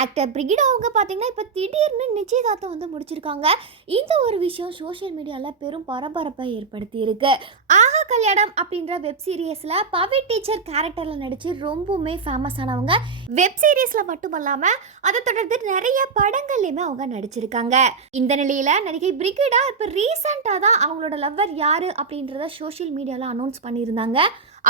Actor Brigida அவங்க பார்த்தீங்கன்னா இப்போ திடீர்னு நிச்சயதார்த்தம் வந்து முடிச்சிருக்காங்க. இந்த ஒரு விஷயம் சோஷியல் மீடியாவில் பெரும் பரபரப்பை ஏற்படுத்தி இருக்கு. ஆஹா கல்யாணம் அப்படின்ற வெப் சீரிஸில் பவி டீச்சர் கேரக்டரில் நடித்து ரொம்பவுமே ஃபேமஸ் ஆனவங்க. வெப் சீரிஸில் மட்டும் இல்லாமல் அதை தொடர்ந்து நிறைய படங்கள்லையுமே அவங்க நடிச்சிருக்காங்க. இந்த நிலையில் நடிகை பிரிகிடா இப்போ ரீசெண்டாக தான் அவங்களோட லவ்வர் யாரு அப்படின்றத சோஷியல் மீடியாவில் அனௌன்ஸ் பண்ணியிருந்தாங்க.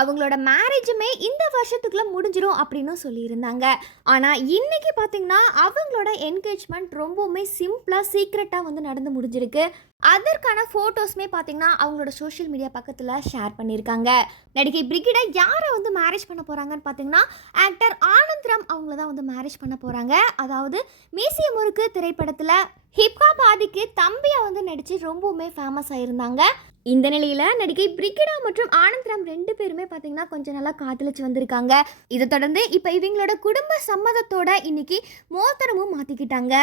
அவங்களோட மேரேஜுமே இந்த வருஷத்துக்குள்ள முடிஞ்சிடும் அப்படின்னு சொல்லியிருந்தாங்க. ஆனால் இன்னைக்கு பார்த்தீங்கன்னா அவங்களோட என்கேஜ்மெண்ட் ரொம்பவுமே சிம்பிளாக சீக்ரெட்டாக வந்து நடந்து முடிஞ்சிருக்கு. அதற்கான ஃபோட்டோஸுமே பார்த்தீங்கன்னா அவங்களோட சோஷியல் மீடியா பக்கத்தில் ஷேர் பண்ணியிருக்காங்க. நடிகை பிரிகிடா யாரை வந்து மேரேஜ் பண்ண போகிறாங்கன்னு பார்த்தீங்கன்னா ஆக்டர் ஆனந்த்ராம் அவங்கள தான் வந்து மேரேஜ் பண்ண போகிறாங்க. அதாவது மீசிய முறுக்கு திரைப்படத்தில் ஹிப்ஹாப் ஆதிக்கு தம்பியாக வந்து நடித்து ரொம்பவுமே ஃபேமஸ் ஆகியிருந்தாங்க. இந்த நிலையில் நடிகை பிரிகிடா மற்றும் ஆனந்த்ராம் 2 பேருமே பார்த்தீங்கன்னா கொஞ்சம் நல்லா காதலிச்சு வந்திருக்காங்க. இதை தொடர்ந்து இப்போ இவங்களோட குடும்ப சம்மதத்தோட இன்னைக்கு மோதிரமும் மாற்றிக்கிட்டாங்க.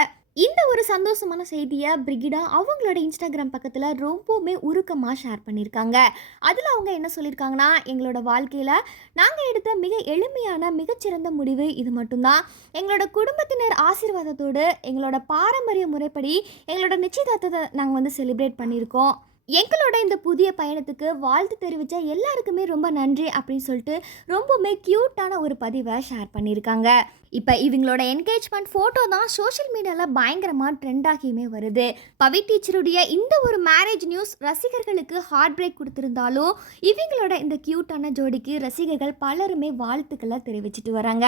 இந்த ஒரு சந்தோஷமான செய்தியை பிரிகிடா அவங்களோட இன்ஸ்டாகிராம் பக்கத்தில் ரொம்பவுமே உருக்கமாக ஷேர் பண்ணியிருக்காங்க. அதில் அவங்க என்ன சொல்லியிருக்காங்கன்னா, எங்களோட வாழ்க்கையில் நாங்கள் எடுத்த மிக எளிமையான மிகச்சிறந்த முடிவு இது மட்டும்தான். எங்களோட குடும்பத்தினர் ஆசீர்வாதத்தோடு எங்களோட பாரம்பரிய முறைப்படி எங்களோட நிச்சயதார்த்தத்தை நாங்கள் வந்து செலிப்ரேட் பண்ணியிருக்கோம். எங்களோட இந்த புதிய பயணத்துக்கு வாழ்த்து தெரிவித்த எல்லாருக்குமே ரொம்ப நன்றி அப்படின்னு சொல்லிட்டு ரொம்பவுமே க்யூட்டான ஒரு பதிவை ஷேர் பண்ணியிருக்காங்க. இப்போ இவங்களோட என்கேஜ்மெண்ட் ஃபோட்டோ தான் சோஷியல் மீடியாவில் பயங்கரமாக ட்ரெண்ட் ஆகியுமே வருது. பவி டீச்சருடைய இந்த ஒரு மேரேஜ் நியூஸ் ரசிகர்களுக்கு ஹார்ட் பிரேக் கொடுத்துருந்தாலும் இவங்களோட இந்த க்யூட்டான ஜோடிக்கு ரசிகர்கள் பலருமே வாழ்த்துக்களை தெரிவிச்சிட்டு வராங்க.